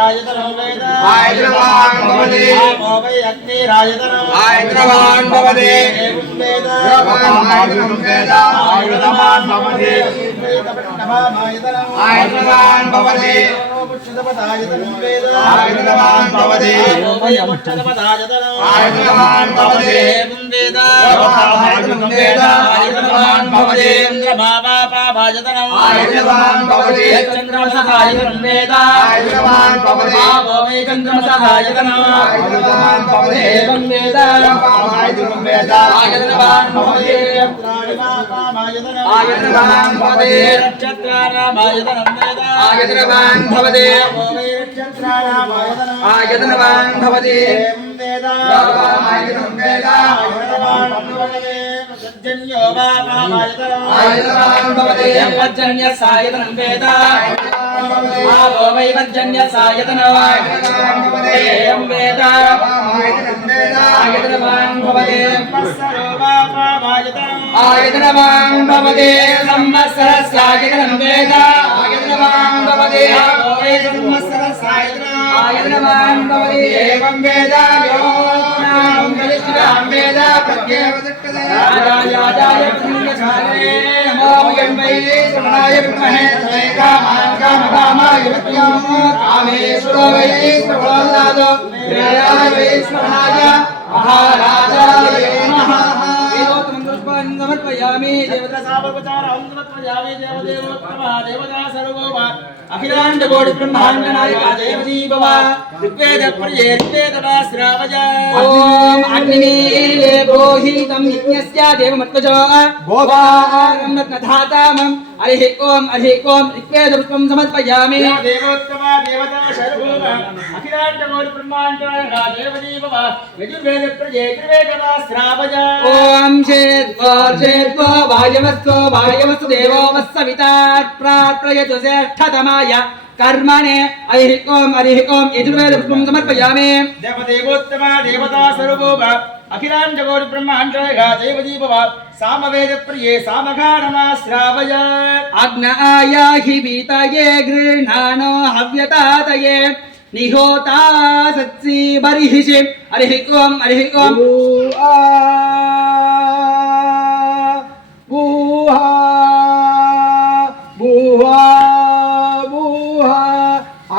राजतनं वेद आयतनवान् भवति आपो वै अग्निराजतनं आयतनवान् भवति एवं वेद आयतनं वेद आयतनवान् भवति आयतनवान् भवति पुष्पदपदायतनं वेद आयतनवान् भवति आयतनवान् भवति एवं वेद आयतनं वेद आयतनवान् भवति चन्द्रमापाभाजतनं आयतनवान् भवति चन्द्रमसहायतनं वेद आयतनवान् भवति आपो वै चन्द्रमसहायतनं आयतनवान् भवति एवं वेद आयतनं वेद आयतनवान् भवति आयतनवान् भवति नक्षत्राणामायतनं वेद आयतनवान् भवति आपो वै नक्षत्राणामायतनं आयतनवान् भवति एवं वेद आयतनं वेद आयतनवान् भवति सज्जन्यो वापामायतनं आयतनवान् भवति पर्जन्यसायतनं वेद आपो वै पर्जन्यसायतनं एवं वेद आयतनं वेद आयतनवान् भवति संवत्सरो वापामायतनं आयतनवान् भवति संवत्सरस्यायतनं वेद आयतनवान् भवति आपो वै संवत्सरस्यायतनं आयतनवान् भवति एवं वेद यो नाम बलिष्ठां वेद प्रत्येव दक्षते राजाय पुण्यशाले नमो यन्मै श्रवणाय विद्महे तमे कामाय विद्महे कामेश्वरो वै श्रवणादो वेदाय वै श्रवणाय महाराजाय नमः समर्पयामि देवतासावपचारं समर्पयामि देवदेवोत्तमः देवता सर्वोमा अखिलांड कोटि ब्रह्मांड नायका देवजी भव ऋग्वेद प्रिये ऋग्वेदवास्रावज ओम अग्निमीले ब्रोहितं यज्ञस्य देवमत्वजो गोपारं रत्नधातामं हरिः ओम ऋग्वेदपुष्पं समर्पयामि देवोत्तमः देवता सर्वोमा अखिलांड कोटि ब्रह्मांड नायका देवजी भव ऋग्वेद प्रिये ऋग्वेदवास्रावज ओम शेद्वो वायवस्तु देवो वस्सविता प्रार्थयतु श्रेष्ठतमाय कर्मणे हरिः ओम यजुर्वेदपुष्पं समर्पयामि देवदेवोत्तमः देवता सर्वोम अखिलांड कोटि ब्रह्मांड नायका देवजी भव सामवेद प्रिये सामगानमाश्रावय अग्नायाहि वीतये गृह्णानो हव्यतातये निहोता सत्सि बर्हिषि हरिः ओम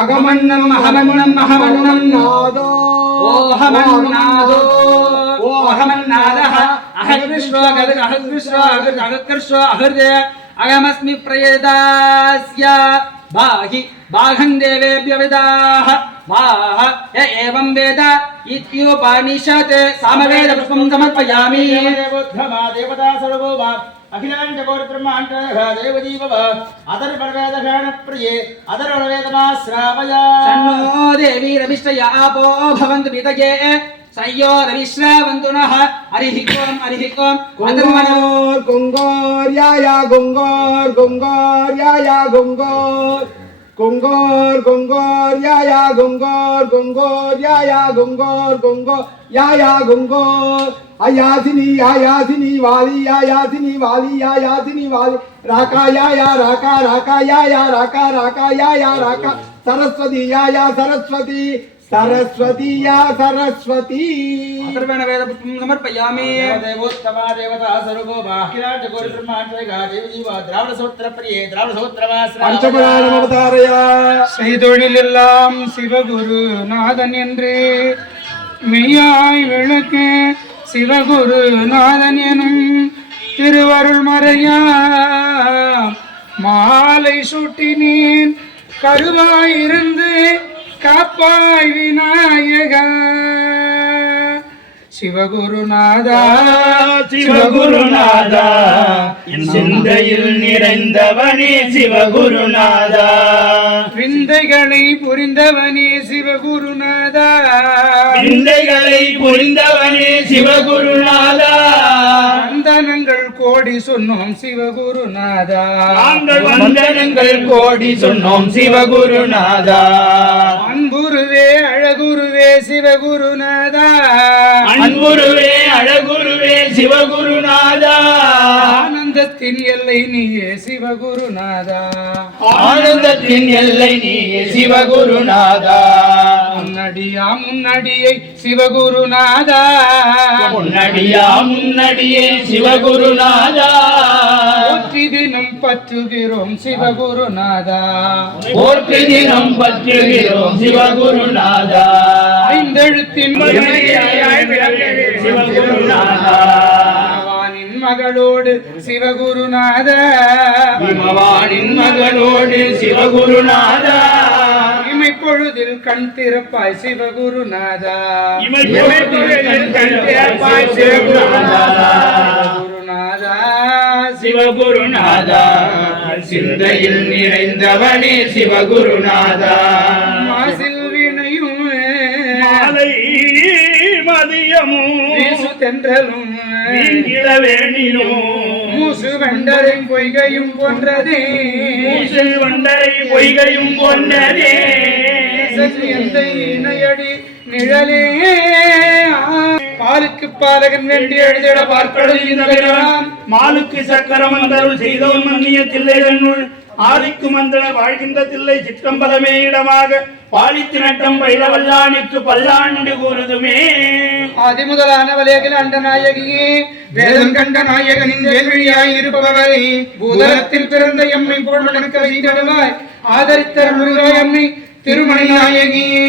अगमन्नं महमन्नं नादो ओहमन्नादः अहद्विश्व अहृदय अहमस्मि प्रयदास्य बाहि बाघं देवेभ्य विदाः वाह य एवं वेद इत्युपनिषत् सामवेदपुष्पं समर्पयामि देवोत्तमः देवता सर्वोम अखिलांड कोटि ब्रह्मांड नायका देवजी भव अथर्ववेदगान प्रिये अथर्ववेदमाश्रावय सन्नो देवी रविष्टया आपो भवन्तु पितये सय्यो रविश्रावन्तु नः हरिः ओम गोंगोर या गोंगोर या गोंगोर या गोंगोर या गोंगोर आयासिनी वाली राका या राका सरस्वती या सरस्वती अथर्वण वेदपुष्पं समर्पयामि देवोत्तमः देवता सर्वोम अखिलांड कोटि ब्रह्मांड नायका देवजी भव द्राविड सूत्र प्रिये द्राविड सूत्रमाश्रावय पंचपुराणम अवतारया செய்தொழிலெல்லாம் சிவகுரு நாதன் என்று மெய்யாய் விளக்க சிவகுரு நாதன் எனும் திருவருள் மறையா மாலை சூட்டினேன் கருவாயிருந்து காப்பாய் விநாயகா சிவகுருநாதா சிவகுருநாதா என் சிந்தையில் நிறைந்தவனே சிவகுருநாதா விந்தைகளை புரிந்தவனே சிவகுருநாதா விந்தைகளை புரிந்தவனே சிவகுருநாதா வந்தனங்கள் கோடி சொன்னோம் சிவகுருநாதா நாங்கள் வந்தனங்கள் கோடி சொன்னோம் சிவகுருநாதா அன்புருவே அழகுருவே சிவகுருநாதா அன்புருவே அழகுருவே சிவகுருநாதா ஆனந்தத்தில் ஆனந்தத்தின் எல்லை நீயே சிவகுருநாதா ஆனந்தத்தின் எல்லை நீயே சிவகுருநாதா முன்னடியா முன்னடியை சிவகுருநாதா முன்னடியா முன்னடியே சிவகுருநாதா போற்றி தினம் பற்றுகிறோம் சிவகுருநாதா போற்றி தினம் பற்றுகிறோம் சிவகுருநாதா ஐந்தெழுத்தின் சிவகுருநாதா பகவானின் மகளோடு சிவகுருநாதா பகவானின் மகளோடு சிவகுருநாதா இமைப்பொழுதில் கண் திறப்பாய் சிவகுருநாதா இமைப்பொழுதில் கண் திறப்பாய் சிவகுருநாதா குருநாதா சிவகுருநாதா சிந்தையில் நிறைந்தவனே சிவகுருநாதா மாசில் வினையும் மாலை மதியமும் வீசு தென்றலும் இளவேணிலும் மூசு வண்டரை பொய்கையும் போன்றதே மூசில் வண்டரை பொய்கையும் கொண்டதே எந்த இணையடி நிழலே பாலுக்கு பாலகன் வேண்டி எழுதிட பார்க்கலாம் மாலுக்கு சக்கரமந்தருள் செய்தவன் மன்னிய தில்லை தன்னுள் ஆதிக்கு மந்தனர் வாழ்கின்ற தில்லை சிற்றம்பலமே இடமாக பாலித்து நட்டம் பயிலவல்லானுக்கு பல்லாண்டு கூறுதுமே ஆதி முதலான வலையகில் அண்ட நாயகியே வேதம் கண்ட நாயகனின் வேல்விழியாய் இருப்பவரை பூதலத்தில் பிறந்த எம்மை போல் செய்திடுவாய் ஆதரித்தருள்வாய் எம்மை திருமணி நாயகியே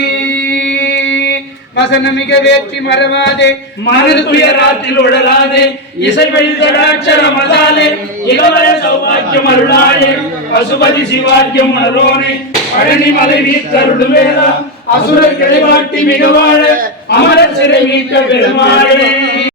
வசனமிக வேற்றி மறவாதே மனது துயராத்தில் உடலாதே இசை வழிதராட்சரமதாலே இளவர சௌபாக்கியம் அருளாளே பசுபதி சிவாக்கியம் அருளோனே பழனி மலை வீத்தருளுவேலா அசுரர் கிளைவாட்டி மிக வாழ அமரர் சிறை மீட்ட பெருமாளே